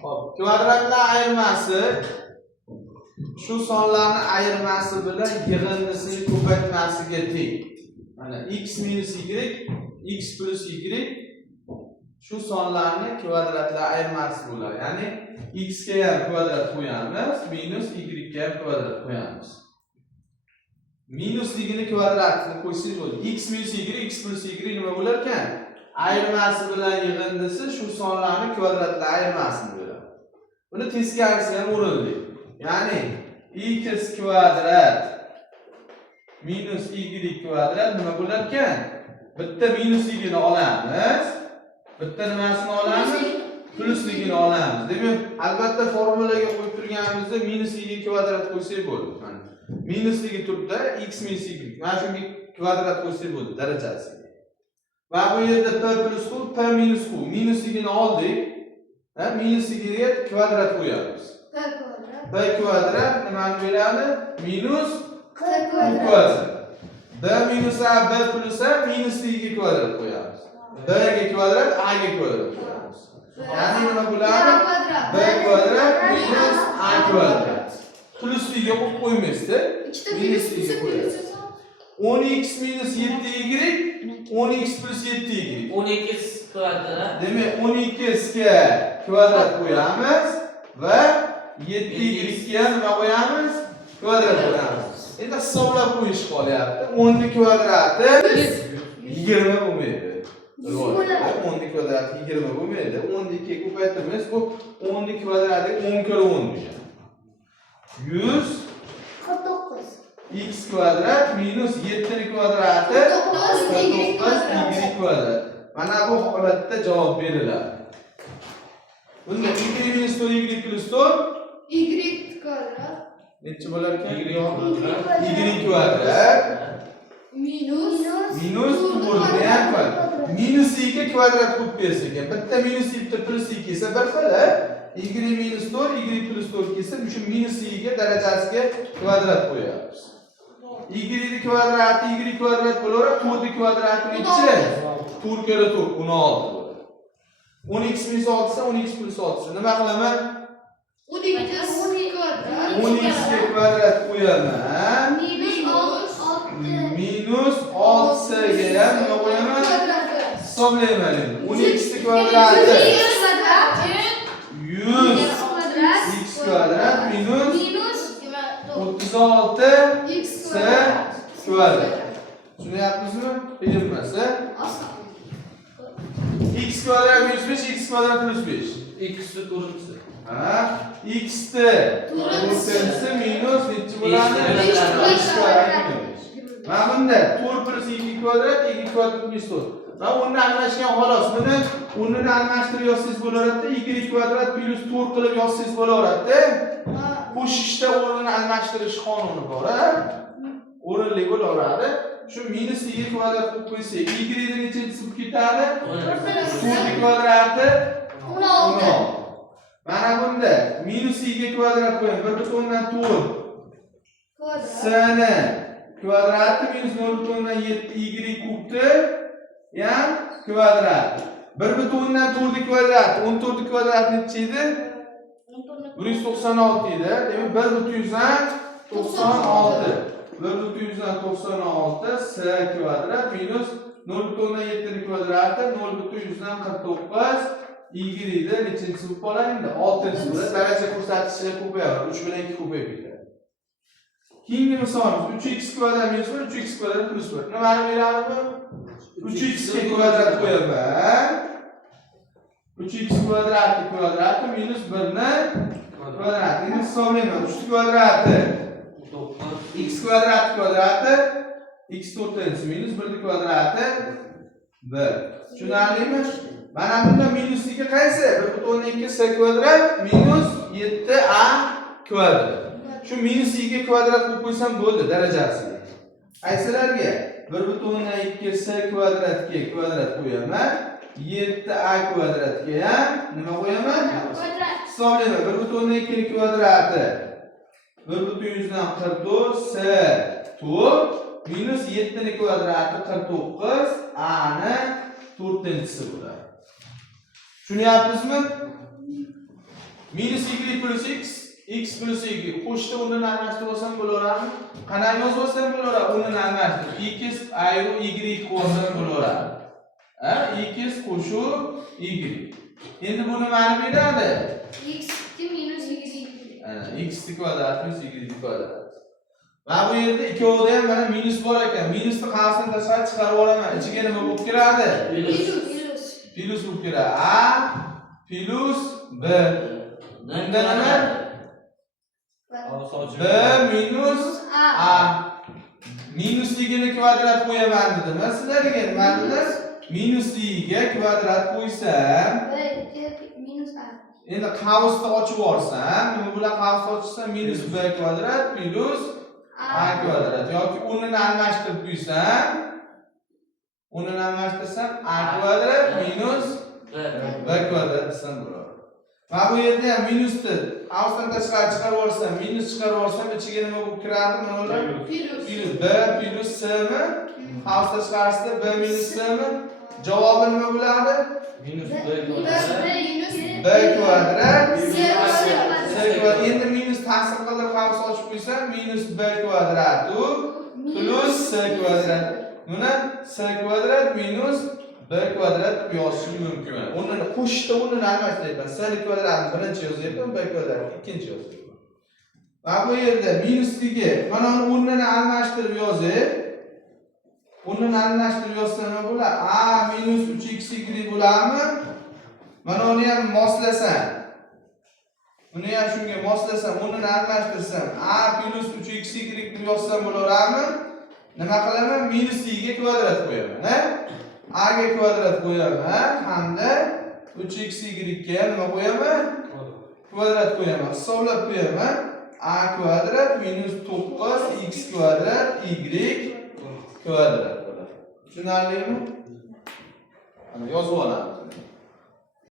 Hop, kvadratlar ayirmasi shu sonlarning ayirmasi bilan yig'indisini ko'paytmasiga teng. Mana x minus y, x plus y shu sonlarning kvadratlar ayirmasi bo'ladi. Ya'ni x ga ham kvadrat qo'yamiz, minus y ga ham kvadrat qo'yamiz. Minusligini kvadratini qo'ysangiz bo'ladi. X minus y, x plus y nima bo'lar ekan? Ayirmasi bilan yig'indisi shu sonlarning kvadratlar ayirmasini beradi. Buni teskarisi ham o'rinli. Ya'ni x kvadrat minus y kvadrat nima bo'lar ekan? Bitta minusligini olamiz, bitta nimasini olamiz? Plusligini olamiz. Demak, albatta formulaga qo'yib turganimizda minus y kvadrat qo'ysak bo'ladi. Mana minusligi turibdi x minus y. Mana shunga kvadrat qo'ysak bo'ladi darajasiga. Va bu yerda p plus q, p minus q. Minusligini oldik. Minusligiga kvadrat qo'yamiz. p kvadrat nimani beradi? Minus q kvadrat. b minus a, b plus a minusligiga kvadrat qo'yamiz. b ga kvadrat, a ga kvadrat qo'yamiz. Ya'ni nima bo'ladi? b kvadrat minus a kvadrat. Plusligiga qo'yib qo'ymaysiz-da. Minusligiga qo'yasiz. 10x minus 7y 10x plus 7y 12x kvadrat. Demak 12x ga kvadrat qo'yamiz va 7y ga nima qo'yamiz? Kvadrat qo'yamiz. Endi hisoblab qo'yish qolyapti. 10 ning kvadrati 20 bo'lmaydi. 10 ning kvadrati 20 bo'lmaydi. 10 ni 2 ga ko'paytiramiz. Bu 10 ning kvadrati 10 kira 10 bo'ladi. 149 x kvadrat minus 7 ning kvadrati 49 y kvadrat. Mana bu holatda javob beriladi. Bunda y minus 4 y plus 4 y kvadrat necha bo'lar ekan? Y kvadrat minus 4 kvadrat. Minus y ga kvadrat qo'yib bersa ekan. Bitta minus y bitta plus y kelsa bir xil. Y minus 4 y plus 4 kelsa, shu minus y ga darajasiga kvadrat qo'yamiz. Y kvadrati y kvadrat bo'laveradi. 4 kvadrati necha? 4 kira 4 16 bo'ladi. 10x minus 6 esa 10x plus 6. Nima qilaman? 10x ga kvadrat qo'yaman. Minus 6 ga ham nima qo'yaman? Hisoblayman endi. 10x kvadrati 100 x kvadrat minus 36 x kvadrat. Tushunyapsizmi? Qiynalmasa. X kvadrat minus 5 x kvadrat plus 5. X to'rtinchisi. X to'rtinchisi minus necha bo'ladi? X kvadrat. Mana bunda 4 plus y kvadrat, y kvadrat minus 4. Mana uni almashgan xolos. Buni o'rnini almashtirib yozsangiz bo'laveradi. Y kvadrat plus 4 qilib yozsangiz bo'laveradi. Qo'shishda o'rnini almashtirish qonuni bor, o'rinli bo'laveradi. Shu minus y kvadrat qo'yib qo'ysak, y ni nechanchisi bo'lib ketadi? 4 kvadrati 16. Mana bunda minus y kvadrat qo'ying. 1/4 s ni kvadrati minus 0.7 y kubni ham kvadrat. 1/4 kvadrat 14 kvadrat necha edi? 196 edi. Demak 1/96. 1/96 s kvadrat minus 0.7 kvadrati 0.149 y da nechanchisi bo'lib qoladi endi? 6-chi bo'ladi. Daraja ko'rsatkichi ko'payadi. 3 bilan 2 ko'payib ketadi. Keyingi misolimiz 3x kvadrat minus 1 3x kvadrat plus 1. Nimani beradi bu? 3x ga kvadrat qo'yaman. 3x kvadrati minus 1 ni kvadrati. Endi hisoblayman. 3 kvadrati x kvadrati x to'rtinchisi minus 1 kvadrati 1. Tushunarlimi? Mana bunda minusliga qaysi? 1/2 s kvadrat minus 7a kvadrat. Shu minus y ga kvadrat qo'yib qo'ysam bo'ldi darajasiga. Qaysilarga? 1/2 s kvadratga kvadrat qo'yaman. 7a kvadratga ham nima qo'yaman? Hisoblayman. 1/2 ni kvadrati 1/144 s 4 minus 7 ni kvadrati 49 a ni 4-chisi bo'ladi. Tushunyapsizmi? minus y plus x plus y qo'shdi o'rnini almashtirib olsam bo'laveradi. Qanday yozib olsam bo'laveradi? O'rnini almashtirib x ayru y qo'shsam bo'laveradi. X qo'shib y. Endi bu nimani beradi? X minus y. X kvadrat plus y kvadrat. Va bu yerda ikkovida ham mana minus bor ekan. Minusni qarsini tashqari chiqarib olaman. Ichiga nima bo'lib kiradi? Plus bo'lib kiradi. A plus b. Bunda nima? B minus a. Minusligini kvadrat qo'yaman dedim. Sizlarga nima dedilar? Minusliga kvadrat qo'ysam, Minus a. endi qavsni ochib yuborsam, nima bilan qavsni ochsam? Minus b kvadrat plus a kvadrat yoki o'rnini almashtirib qo'ysam, o'rnini almashtirsam a kvadrat minus b kvadrat desam bo'ladi. Va bu yerda ham minusni qavsdan tashqari chiqarib yuborsam, minus chiqarib yuborsam, ichiga nima bo'lib kiradi? Mana ular plus b plus c mi? Qavs tashqarisida b minus c mi? Javobi nima bo'ladi? Minus b b kvadrat c kvadrat. Endi minus ta'sir qilib qavs ochib qo'ysam, minus b kvadrat plus c kvadrat. Buni c kvadrat minus b kvadrat deb yozishim mumkin. O'rnini qo'shishda o'rnini almashtiryapman. c kvadratni birinchi yozyapman, b kvadratni ikkinchi yozyapman. Va bu yerda minusligi mana uni o'rnini almashtirib yozib, o'rnini almashtirib yozsa nima bo'ladi? A minus 3xy bo'ladimi? Mana uni ham moslasam. Buni ham shunga moslasam, o'rnini almashtirsam, a plus 3xy deb yozsam bo'laveradimi? Nima qilaman? Minusliga kvadrat qo'yaman, a ga kvadrat qo'yaman hamda 3xy ga ham nima qo'yaman? Kvadrat qo'yaman. Hisoblab qo'yaman. A kvadrat minus 9x kvadrat y kvadrat bo'ladi. Tushunarlimi? Ana yozib olamiz.